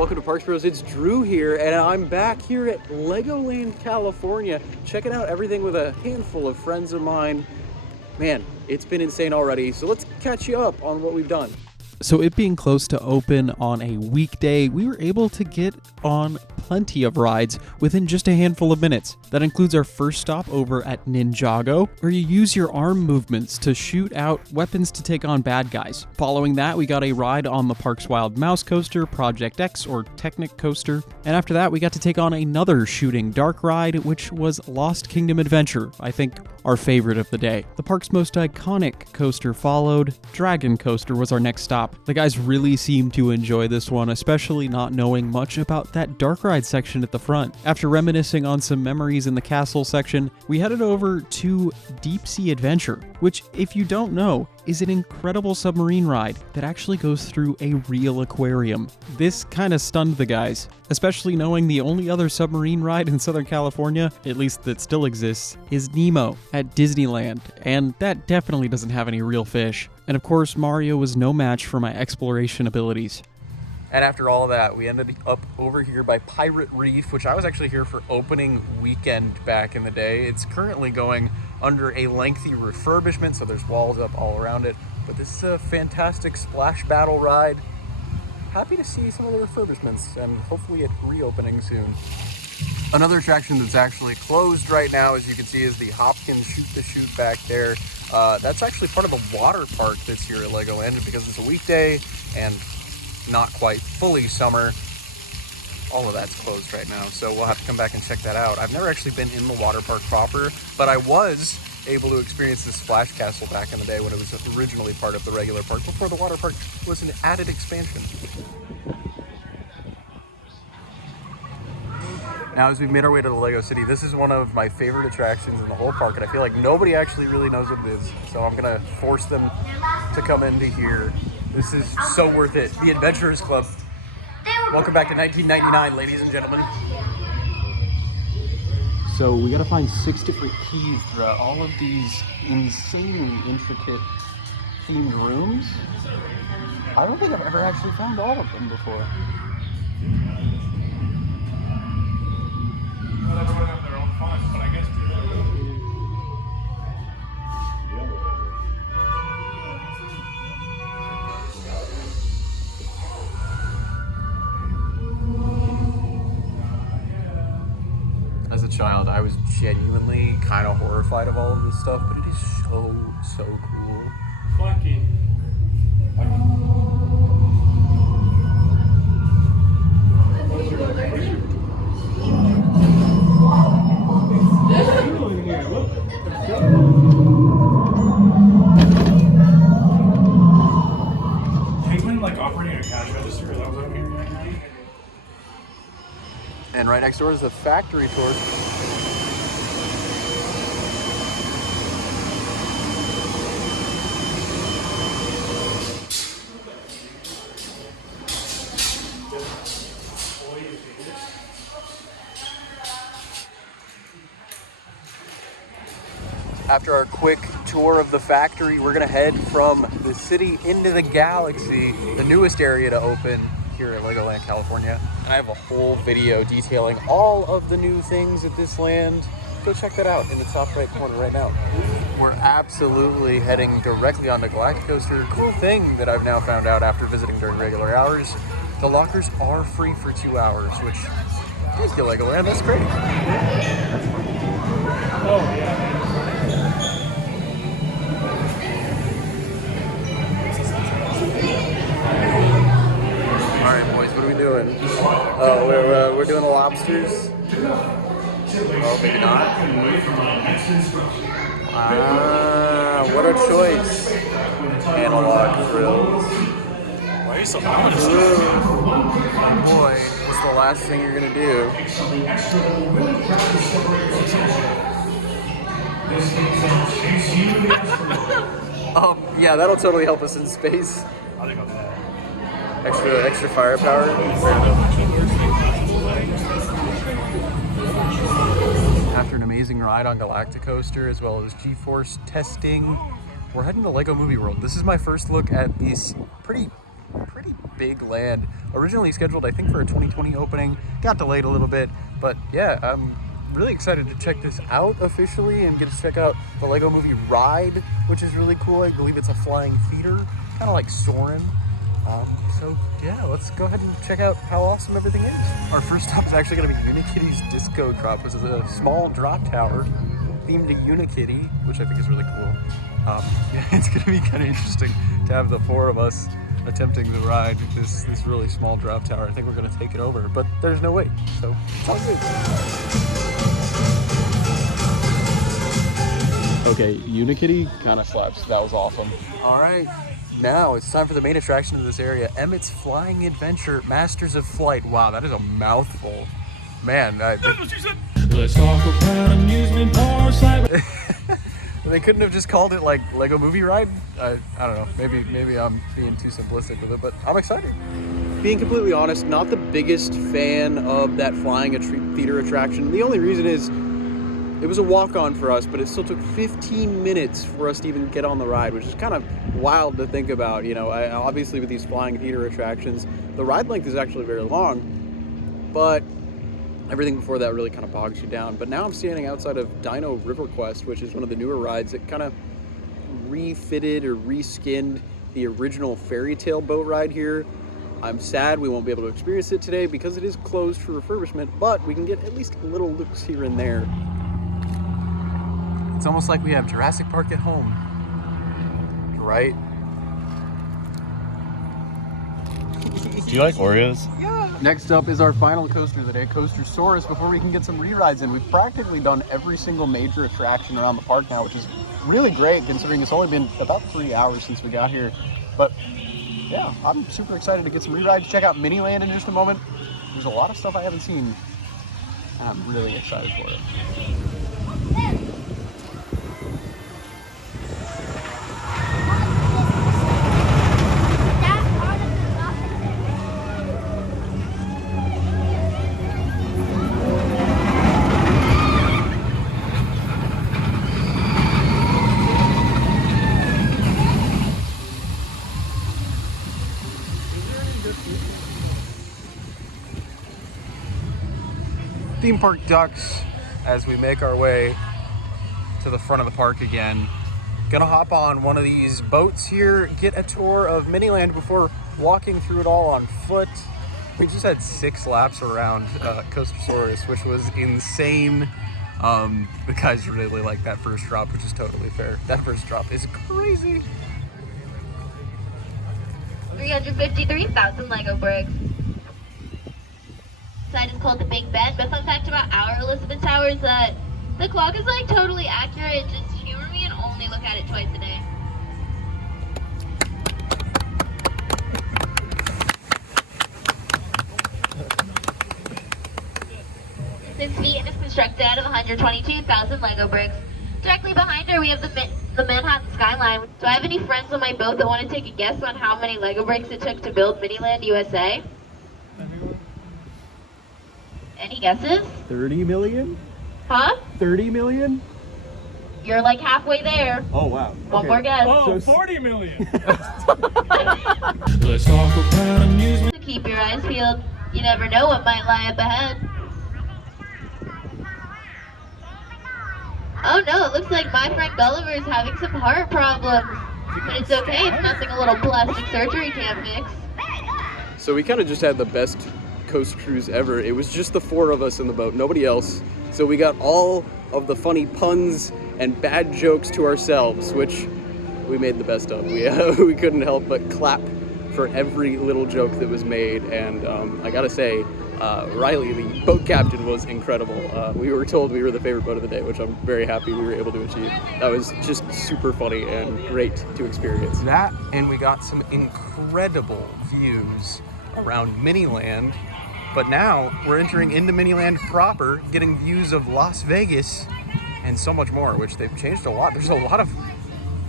welcome to Parks Bros. It's Drew here, and I'm back here at Legoland California, checking out everything with a handful of friends of mine. Man, it's been insane already, so let's catch you up on what we've done. So it being close to open on a weekday, we were able to get on plenty of rides within just a handful of minutes. That includes our first stop over at Ninjago, where you use your arm movements to shoot out weapons to take on bad guys. Following that, we got a ride on the Parks Wild Mouse Coaster, Project X or Technic Coaster. And after that, we got to take on another shooting dark ride, which was Lost Kingdom Adventure, I think our favorite of the day. The park's most iconic coaster followed. Dragon Coaster was our next stop. The guys really seemed to enjoy this one, especially not knowing much about that dark ride section at the front. After reminiscing on some memories in the castle section, we headed over to Deep Sea Adventure, which, if you don't know, is an incredible submarine ride that actually goes through a real aquarium. This kind of stunned the guys, especially knowing the only other submarine ride in Southern California, at least that still exists, is Nemo at Disneyland, and that definitely doesn't have any real fish. And of course, Mario was no match for my exploration abilities. And after all of that, we ended up over here by Pirate Reef, which I was actually here for opening weekend back in the day. It's currently going under a lengthy refurbishment, so there's walls up all around it. But this is a fantastic splash battle ride. Happy to see some of the refurbishments, and hopefully it reopening soon. Another attraction that's actually closed right now, as you can see, is the Hopkins Shoot the Chute back there. That's actually part of the water park that's here at Legoland, because it's a weekday and not quite fully summer. All of that's closed right now, so we'll have to come back and check that out. I've never actually been in the water park proper, but I was able to experience the Splash Castle back in the day when it was originally part of the regular park, before the water park was an added expansion. Now, as we've made our way to the Lego City, this is one of my favorite attractions in the whole park, and I feel like nobody actually really knows what it is, so I'm gonna force them to come into here. This is so worth it. The Adventurers Club. Welcome back to 1999, ladies and gentlemen. So we gotta find 6 different keys throughout all of these insanely intricate themed rooms. I don't think I've ever actually found all of them before. Everyone have their own fun, but I guess as a child, I was genuinely kind of horrified of all of this stuff, but it is so cool. Funky. Penguin like operating a cash register, that was over here. And right next door is the factory tour. After our quick tour of the factory, we're gonna head from the city into the galaxy, the newest area to open here at Legoland California. And I have a whole video detailing all of the new things at this land. Go check that out in the top right corner right now. We're absolutely heading directly onto Galactic Coaster. Cool thing that I've now found out after visiting during regular hours, the lockers are free for 2 hours, which, thank you Legoland, that's great. Oh yeah. All right, boys, what are we doing? Oh, we're doing the lobsters. Oh, maybe not. What a choice. Analog thrills. Why are you so honest? Boy, what's the last thing you're gonna do? Yeah, that'll totally help us in space. I think I'll do that. Extra firepower. After an amazing ride on Galactic Coaster, as well as G-Force testing, we're heading to Lego Movie World. This is my first look at these pretty pretty big land. Originally scheduled, I think, for a 2020 opening. Got delayed a little bit, but yeah, I'm really excited to check this out officially and get to check out the Lego Movie ride, which is really cool. I believe it's a flying theater, kind of like Soarin'. So yeah, let's go ahead and check out how awesome everything is. Our first stop is actually going to be Unikitty's Disco Drop, which is a small drop tower themed to Unikitty, which I think is really cool. Yeah, it's going to be kind of interesting to have the four of us attempting the ride this really small drop tower. I think we're going to take it over, but there's no wait, so it's all good. Okay, Unikitty kind of slaps. That was awesome. All right, now it's time for the main attraction of this area, Emmett's Flying Adventure Masters of Flight. Wow, that is a mouthful. Man, That's what you said. Let's talk about amusement park. they couldn't have just called it like Lego Movie Ride? I don't know, maybe I'm being too simplistic with it, but I'm excited. Being completely honest, not the biggest fan of that flying theater attraction. The only reason is it was a walk-on for us, but it still took 15 minutes for us to even get on the ride, which is kind of wild to think about. You know, obviously with these flying theater attractions, the ride length is actually very long, but everything before that really kind of bogs you down. But now I'm standing outside of Dino River Quest, which is one of the newer rides that kind of refitted or reskinned the original fairy tale boat ride here. I'm sad we won't be able to experience it today because it is closed for refurbishment, but we can get at least little looks here and there. It's almost like we have Jurassic Park at home, right? Do you like Oreos? Yeah. Next up is our final coaster of the day, Coastersaurus, before we can get some re-rides in. We've practically done every single major attraction around the park now, which is really great considering it's only been about 3 hours since we got here. But yeah, I'm super excited to get some re-rides. Check out Miniland in just a moment. There's a lot of stuff I haven't seen, and I'm really excited for it. Theme park ducks as we make our way to the front of the park again. Gonna hop on one of these boats here, get a tour of Miniland before walking through it all on foot. We just had 6 laps around Coastersaurus, which was insane. The guys really like that first drop, which is totally fair. That first drop is crazy. 353,000 Lego bricks. Side is called the Big Ben, but fun fact about our Elizabeth Tower is that the clock is like totally accurate. Just humor me and only look at it twice a day. This feat is constructed out of 122,000 Lego bricks. Directly behind her, we have the Manhattan skyline. Do I have any friends on my boat that want to take a guess on how many Lego bricks it took to build Miniland USA? Any guesses? 30 million? Huh? 30 million? You're like halfway there. Oh, wow. One more guess. Oh, So- 40 million. Let's talk about amusement. Keep your eyes peeled. You never know what might lie up ahead. Oh no, it looks like my friend Gulliver is having some heart problems. But it's okay, it's nothing a little plastic surgery can't fix. So we kind of just had the best coast cruise ever. It was just the 4 of us in the boat, nobody else. So we got all of the funny puns and bad jokes to ourselves, which we made the best of. We couldn't help but clap for every little joke that was made. And I gotta say, Riley, the boat captain, was incredible. We were told we were the favorite boat of the day, which I'm very happy we were able to achieve. That was just super funny and great to experience. That, and we got some incredible views around Miniland. But now we're entering into Miniland proper, getting views of Las Vegas and so much more, which they've changed a lot. There's a lot of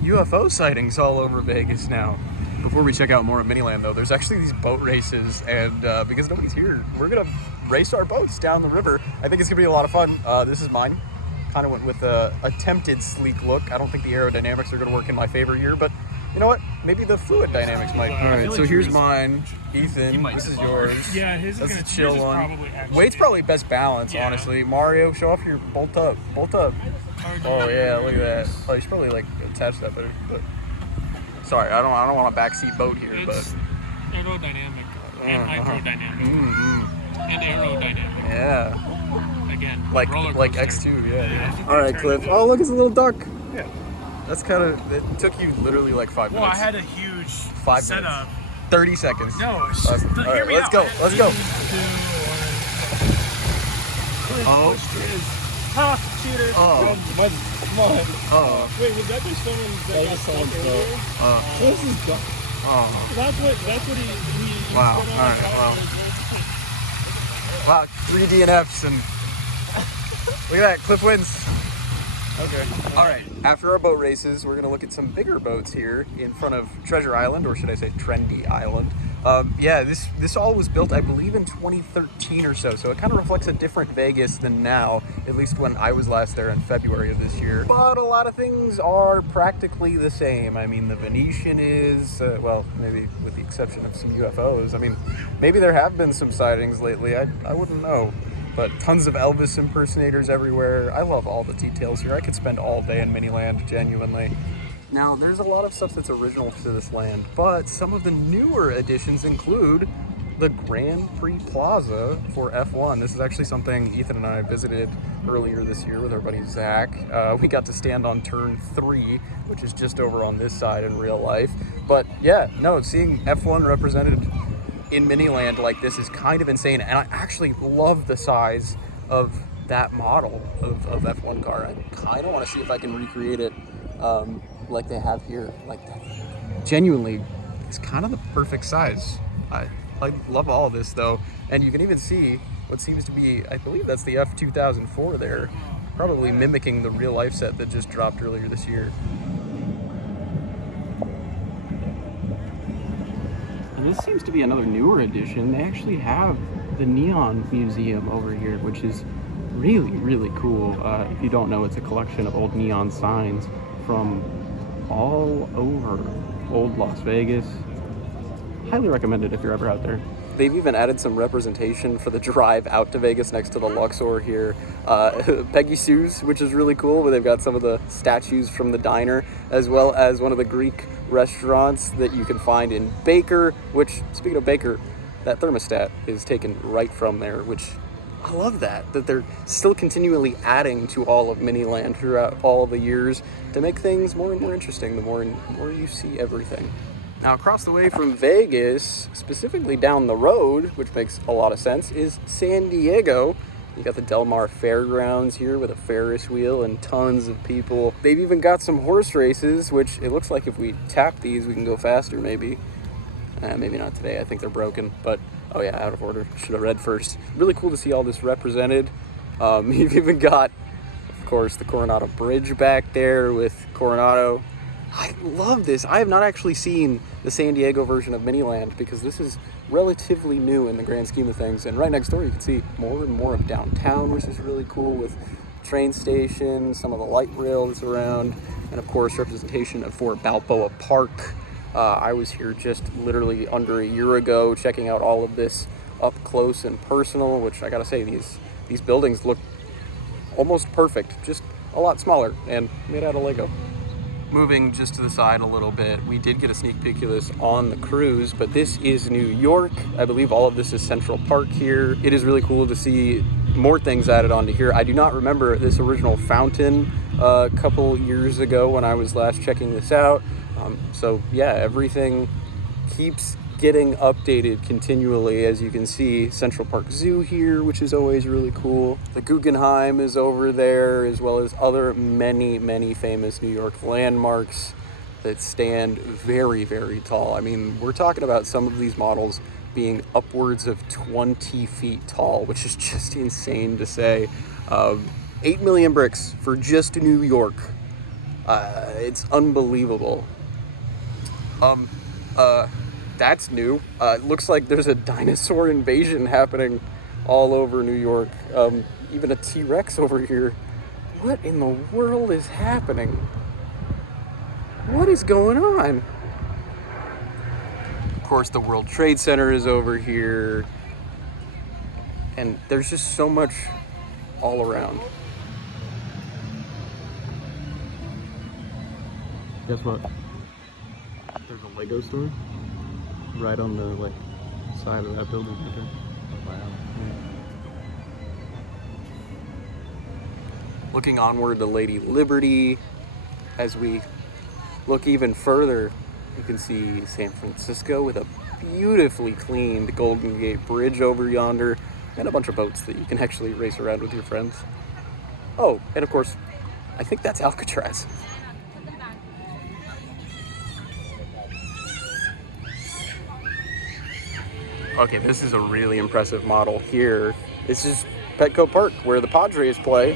UFO sightings all over Vegas now. Before we check out more of Miniland though, there's actually these boat races, and because nobody's here, we're gonna race our boats down the river. I think it's gonna be a lot of fun. This is mine. Kind of went with a attempted sleek look. I don't think the aerodynamics are gonna work in my favor here, but You know what? Maybe the fluid dynamics might. All right, so here's mine, Ethan. This is yours. Yeah, his is That's gonna a chill yours is one. probably actually. Wade's probably best balance, Yeah. honestly. Mario, show off your bolt up. Oh yeah, look at that. Oh, you should probably like attach that better. But sorry, I don't want a backseat boat here, It's aerodynamic and hydrodynamic and aerodynamic. Yeah, Again, like roller like coaster. X2. Yeah. Yeah. All right, Cliff. Oh, look, it's a little duck. Yeah. That's kind of. It took you literally like 5 Well, I minutes. had a huge 5 setup. minutes. 30 seconds. No, it's just, All hear right, me let's out. go. Let's go. 3, 2, 1. Oh. Ha! Cheater! Oh. Come on. Oh. Wait, was that just someone's that got stuck earlier? This is dumb. Oh. That's what he Wow. put on All right, the well. side. Wow, 3 DNFs and look at that, Cliff wins. Okay. All right. After our boat races, we're gonna look at some bigger boats here in front of Treasure Island, or should I say Trendy Island. Yeah, this all was built, I believe, in 2013 or so. So it kind of reflects a different Vegas than now, at least when I was last there in February of this year. But a lot of things are practically the same. I mean, the Venetian is, well, maybe with the exception of some UFOs. I mean, maybe there have been some sightings lately. I wouldn't know. But tons of Elvis impersonators everywhere. I love all the details here. I could spend all day in Miniland, genuinely. Now, there's a lot of stuff that's original to this land, but some of the newer additions include the Grand Prix Plaza for F1. This is actually something Ethan and I visited earlier this year with our buddy Zach. We got to stand on turn 3, which is just over on this side in real life. But yeah, no, seeing F1 represented in Miniland like this is kind of insane, and I actually love the size of that model of F1 car. I kind of want to see if I can recreate it like they have here. Like that. Genuinely, it's kind of the perfect size. I love all of this though, and you can even see what seems to be, I believe that's the F2004 there, probably mimicking the real life set that just dropped earlier this year. And this seems to be another newer addition. They actually have the Neon Museum over here, which is really, really cool. If you don't know, it's a collection of old neon signs from all over old Las Vegas. Highly recommend it if you're ever out there. They've even added some representation for the drive out to Vegas next to the Luxor here. Peggy Sue's, which is really cool, where they've got some of the statues from the diner, as well as one of the Greek restaurants that you can find in Baker, which, speaking of Baker, that thermostat is taken right from there, which I love that they're still continually adding to all of Miniland throughout all the years to make things more and more interesting the more you see everything. Now, across the way from Vegas, specifically down the road, which makes a lot of sense, is San Diego. You got the Del Mar Fairgrounds here with a Ferris wheel and tons of people. They've even got some horse races, which it looks like if we tap these, we can go faster, maybe. Maybe not today. I think they're broken, but oh yeah, out of order. Should have read first. Really cool to see all this represented. You've even got, of course, the Coronado Bridge back there with Coronado. I love this. I have not actually seen the San Diego version of Miniland because this is relatively new in the grand scheme of things. And right next door, you can see more and more of downtown, which is really cool, with train station, some of the light rail that's around, and of course, representation of Fort Balboa Park. I was here just literally under a year ago, checking out all of this up close and personal, which I gotta say, these buildings look almost perfect, just a lot smaller and made out of Lego. Moving just to the side a little bit, we did get a sneak peek of this on the cruise, but this is New York. I believe all of this is Central Park here. It is really cool to see more things added onto here. I do not remember this original fountain a couple years ago when I was last checking this out. So yeah, everything keeps getting updated continually. As you can see, Central Park Zoo here, which is always really cool. The Guggenheim is over there, as well as other many famous New York landmarks that stand very, very tall. I mean, we're talking about some of these models being upwards of 20 feet tall, which is just insane to say. 8 million bricks for just New York. It's unbelievable. That's new. It looks like there's a dinosaur invasion happening all over New York. Even a T-Rex over here. What in the world is happening? What is going on? course, the World Trade Center is over here. And there's just so much all around. Guess what? There's a Lego store right on the like side of that building right there. Wow. Yeah. Looking onward to Lady Liberty. As we look even further, you can see San Francisco with a beautifully cleaned Golden Gate Bridge over yonder, and a bunch of boats that you can actually race around with your friends. Oh, and of course, I think that's Alcatraz. Okay, this is a really impressive model here. This is Petco Park, where the Padres play.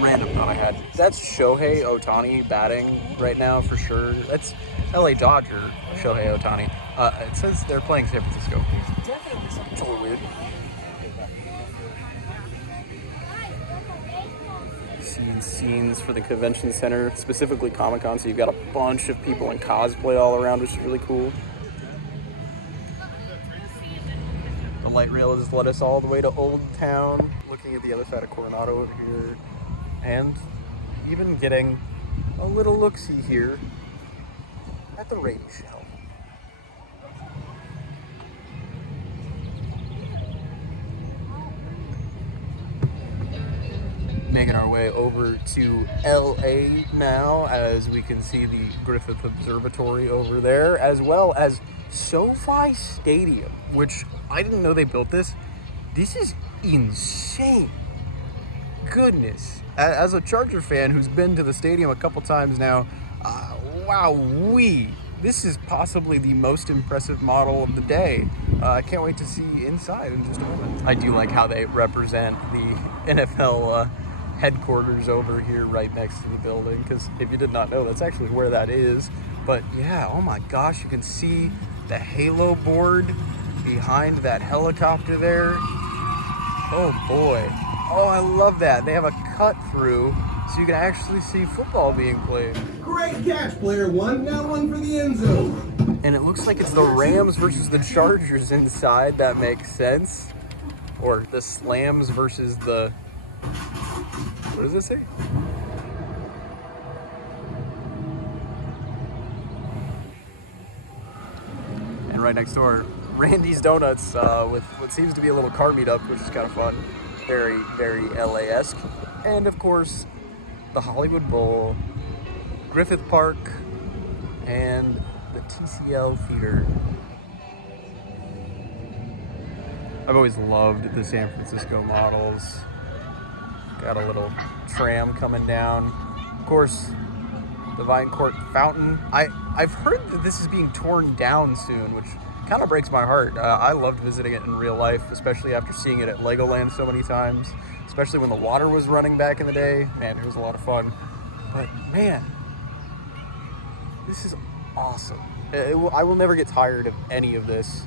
Random thought I had. That's Shohei Ohtani batting right now for sure. That's LA Dodger Shohei Ohtani. It says they're playing San Francisco. It's a little weird. Scenes for the convention center, specifically Comic-Con, so you've got a bunch of people in cosplay all around, which is really cool. The light rail has led us all the way to Old Town, looking at the other side of Coronado over here, and even getting a little look-see here at the radio show. Making our way over to LA now, as we can see the Griffith Observatory over there, as well as SoFi Stadium, which I didn't know they built this. This is insane. Goodness. As a Charger fan who's been to the stadium a couple times now, wowee. This is possibly the most impressive model of the day. I can't wait to see inside in just a moment. I do like how they represent the NFL headquarters over here right next to the building, because if you did not know, that's actually where that is. But yeah, oh my gosh, you can see the halo board behind that helicopter there. Oh boy. Oh, I love that. They have a cut through so you can actually see football being played. Great catch, player one. Now one for the end zone. And it looks like it's the Rams versus the Chargers inside. That makes sense. Or the Slams versus the... What does it say? And right next door, Randy's Donuts with what seems to be a little car meetup, which is kind of fun. Very, very LA-esque. And of course, the Hollywood Bowl, Griffith Park, and the TCL Theater. I've always loved the San Francisco models. Got a little tram coming down. Of course, the Vine Court Fountain. I've heard that this is being torn down soon, which kind of breaks my heart. I loved visiting it in real life, especially after seeing it at Legoland so many times, especially when the water was running back in the day. Man, it was a lot of fun. But man, this is awesome. I will never get tired of any of this.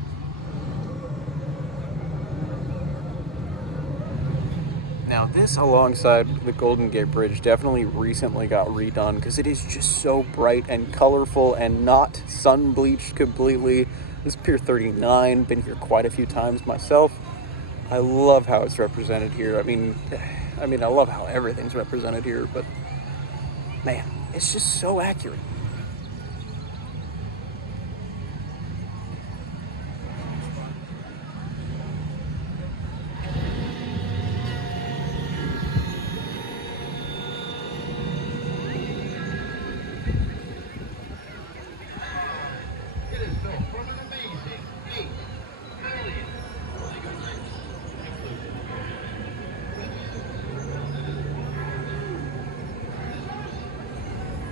Now this, alongside the Golden Gate Bridge, definitely recently got redone because it is just so bright and colorful and not sun bleached completely. This is Pier 39, been here quite a few times myself. I love how it's represented here. I mean, I love how everything's represented here, but man, it's just so accurate.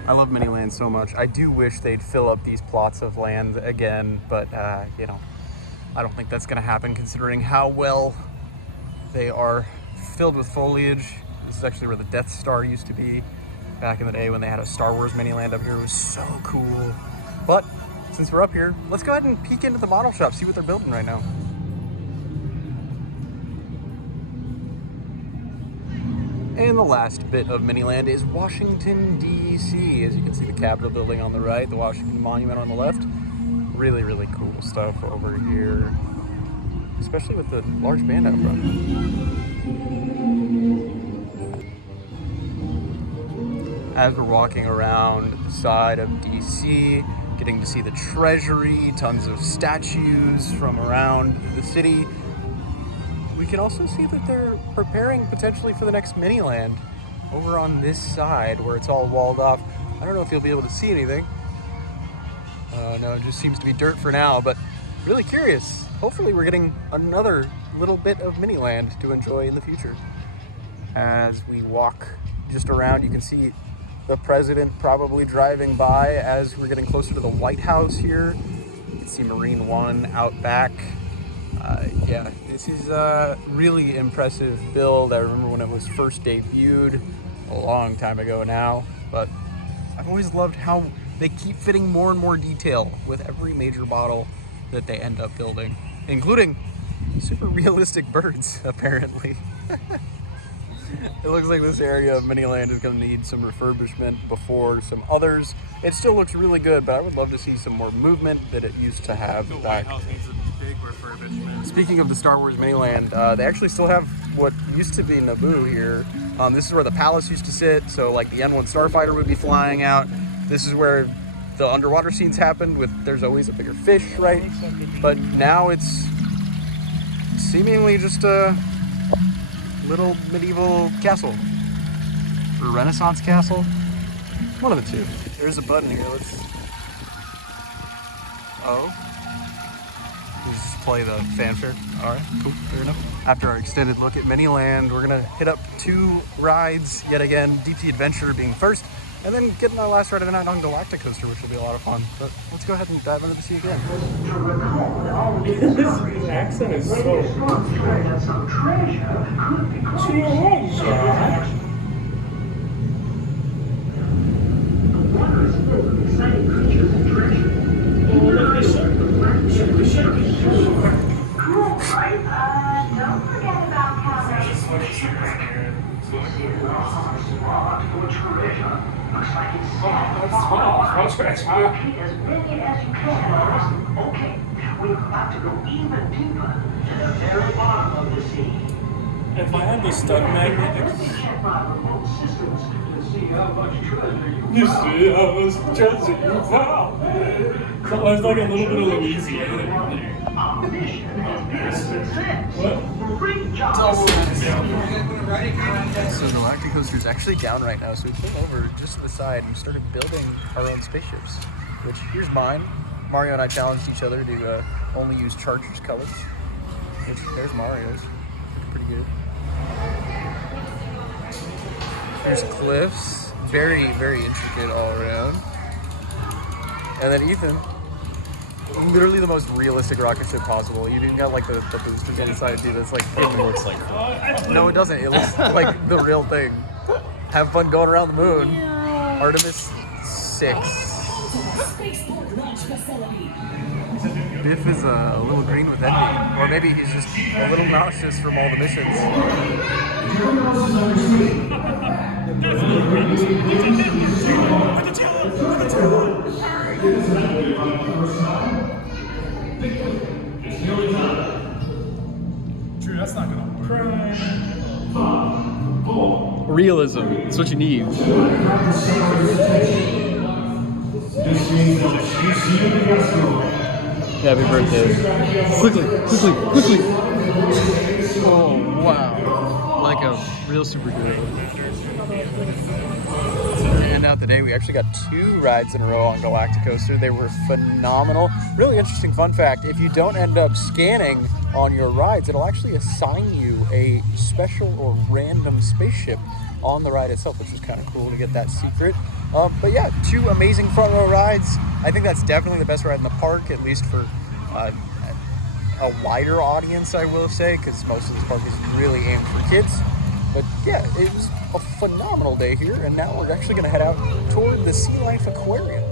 I love Miniland so much. I do wish they'd fill up these plots of land again, but you know, I don't think that's gonna happen considering how well they are filled with foliage. This is actually where the Death Star used to be back in the day when they had a Star Wars Miniland up here. It was so cool. But since we're up here, let's go ahead and peek into the model shop, see what they're building right now. And the last bit of Miniland is Washington, D.C. As you can see, the Capitol building on the right, the Washington Monument on the left. Really, really cool stuff over here, especially with the large band out front. As we're walking around the side of D.C., getting to see the Treasury, tons of statues from around the city, we can also see that they're preparing potentially for the next Miniland over on this side where it's all walled off. I don't know if you'll be able to see anything. No, it just seems to be dirt for now, but really curious. Hopefully we're getting another little bit of Miniland to enjoy in the future. As we walk just around, you can see the president probably driving by as we're getting closer to the White House here. You can see Marine One out back. Yeah, this is a really impressive build. I remember when it was first debuted a long time ago now, but I've always loved how they keep fitting more and more detail with every major model that they end up building, including super realistic birds, apparently. It looks like this area of Miniland is going to need some refurbishment before some others. It still looks really good, but I would love to see some more movement that it used to have back. White House needs a big refurbishment. Speaking of the Star Wars Miniland, they actually still have what used to be Naboo here. This is where the palace used to sit, so like the N1 Starfighter would be flying out. This is where the underwater scenes happened with There's Always a Bigger Fish, right? But now it's seemingly just a little medieval castle. Or Renaissance castle? One of the two. There's a button here, let's... Oh. Just play the fanfare. Alright, cool, fair enough. After our extended look at Miniland, we're gonna hit up 2 rides yet again, DT Adventure being first, and then getting our last ride of the night on Galactic Coaster, which will be a lot of fun. But let's go ahead and dive into the sea again. His accent is so... Don't forget about Calvin. Looks like it's as many as you can. Okay, we've got to go even deeper to the very bottom of the sea. If I had the stud magnet... Check my remote systems to see how much treasure you You see how much treasure you found? So I was like a little bit of Louisiana in there. Our mission has been a success. What? Great job. So Galactic Coaster is actually down right now, so we came over just to the side and started building our own spaceships. Which, here's mine. Mario and I challenged each other to only use Chargers colors. Which, there's Mario's. Looking pretty good. There's Cliff's. Very, very intricate all around. And then Ethan. Literally the most realistic rocket ship possible. You even got like the boosters inside, dude. That's like It looks like fun. no, it doesn't. It looks like the real thing. Have fun going around the moon. Artemis 6. Biff is a little green with envy, or maybe he's just a little nauseous from all the missions. True, that's not gonna work. Realism. It's what you need. Happy birthday. Quickly. Oh, wow. Like a real superhero. And out the day, we actually got 2 rides in a row on Galactic Coaster. They were phenomenal. Really interesting fun fact, if you don't end up scanning on your rides, it'll actually assign you a special or random spaceship on the ride itself, which is kind of cool to get that secret. But yeah, 2 amazing front row rides. I think that's definitely the best ride in the park, at least for a wider audience, I will say, because most of this park is really aimed for kids. But yeah, it was a phenomenal day here, and now we're actually going to head out toward the Sea Life Aquarium.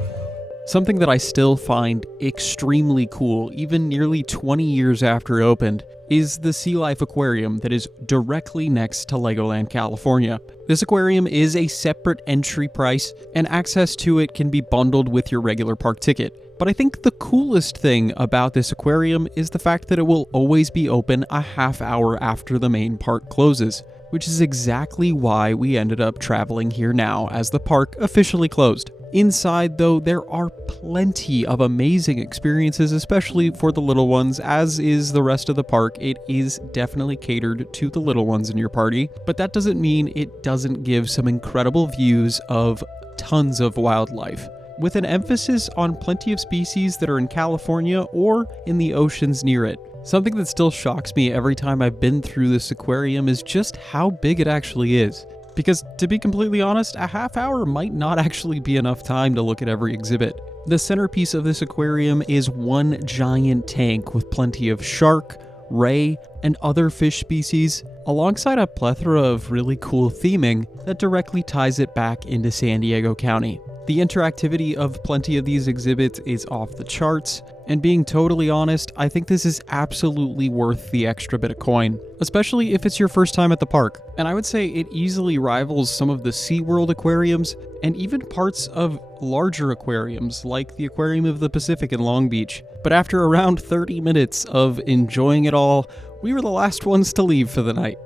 Something that I still find extremely cool, even nearly 20 years after it opened, is the Sea Life Aquarium that is directly next to Legoland California. This aquarium is a separate entry price, and access to it can be bundled with your regular park ticket. But I think the coolest thing about this aquarium is the fact that it will always be open a half hour after the main park closes, which is exactly why we ended up traveling here now as the park officially closed. Inside, though, there are plenty of amazing experiences, especially for the little ones. As is the rest of the park, it is definitely catered to the little ones in your party, but that doesn't mean it doesn't give some incredible views of tons of wildlife, with an emphasis on plenty of species that are in California or in the oceans near it. Something that still shocks me every time I've been through this aquarium is just how big it actually is. Because, to be completely honest, a half hour might not actually be enough time to look at every exhibit. The centerpiece of this aquarium is one giant tank with plenty of shark, ray, and other fish species, alongside a plethora of really cool theming that directly ties it back into San Diego County. The interactivity of plenty of these exhibits is off the charts, and being totally honest, I think this is absolutely worth the extra bit of coin, especially if it's your first time at the park. And I would say it easily rivals some of the SeaWorld aquariums, and even parts of larger aquariums like the Aquarium of the Pacific in Long Beach. But after around 30 minutes of enjoying it all, we were the last ones to leave for the night.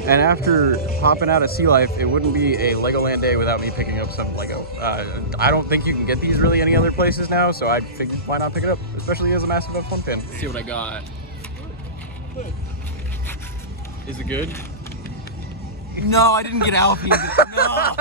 And after popping out of Sea Life, it wouldn't be a Legoland day without me picking up some Lego. I don't think you can get these really any other places now, so I figured why not pick it up, especially as a Massive F1 fan. Let's see what I got. Is it good? No, I didn't get Alpine. No,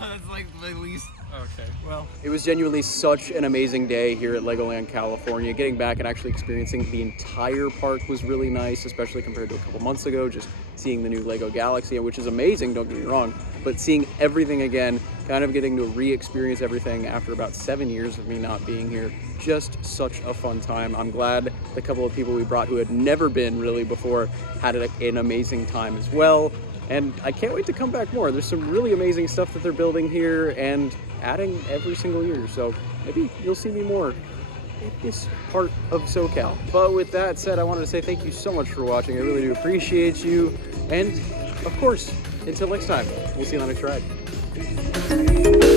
that's like the least. Okay, well. It was genuinely such an amazing day here at Legoland California. Getting back and actually experiencing the entire park was really nice, especially compared to a couple months ago. Just seeing the new Lego Galaxy, which is amazing, don't get me wrong, but seeing everything again, kind of getting to re-experience everything after about 7 years of me not being here. Just such a fun time. I'm glad the couple of people we brought who had never been really before had an amazing time as well. And I can't wait to come back more. There's some really amazing stuff that they're building here and adding every single year. So maybe you'll see me more in this part of SoCal. But with that said, I wanted to say thank you so much for watching. I really do appreciate you. And of course, until next time, we'll see you on the next ride.